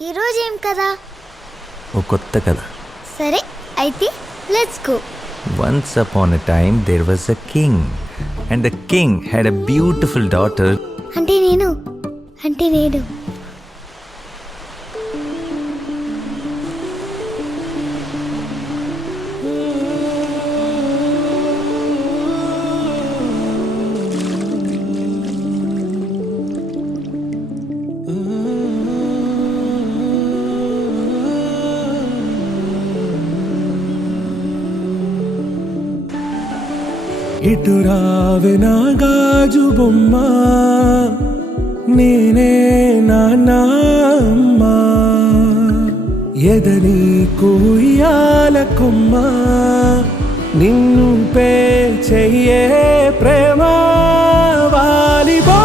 ఈరోజు ఏం కదా? ఓ కొత్త కథ. సరే అయితే let's go. Once upon a time there was a king and the king had a beautiful daughter. అంటే నేను ఇటు రావే నా గాజు బొమ్మ, నేనే నాన్నమ్మ, ఎదని కుయ్యాల కొమ్మ, నిన్ను పే చెయ్యే ప్రేమ వాలిబా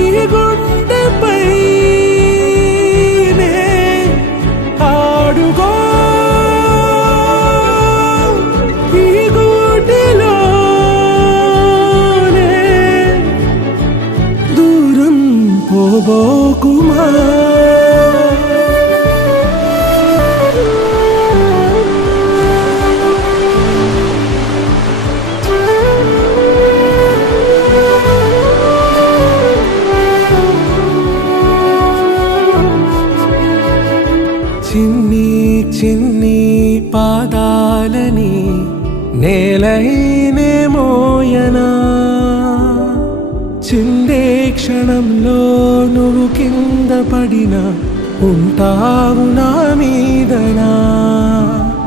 ఈ గుండెపై ఆడుగో పోబోకుమా. చిన్ని చిన్ని పాదాలని నేలైనే మోయనా, చిందే క్షణంలో నువ్వు కింద పడినా ఉంటావు నా మీదనా,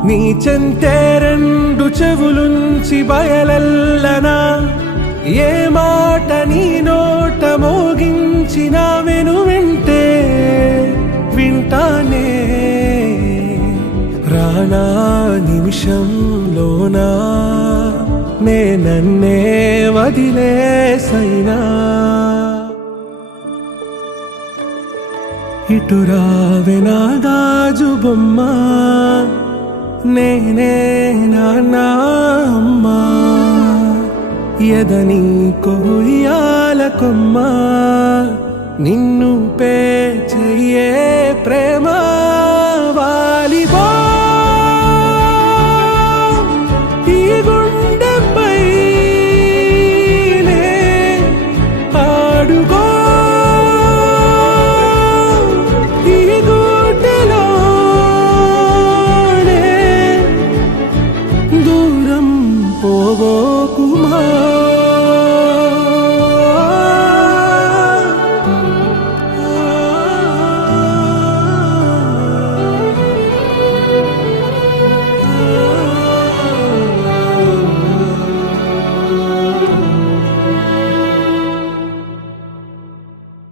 నీ చెంతే రెండు చెవులుంచి బయలెల్లనా, ఏ మాట నీ నోట మోగించిన వెను వింటే వింటానే, రానా నిమిషంలోనా నన్నే వదిలేసైనా. ఇటు రావే నా గాజు బొమ్మ, నేనే నాన్నమ్మ, ఎదని కొయ్యాల కొమ్మ, నిన్ను పే చెయ్యే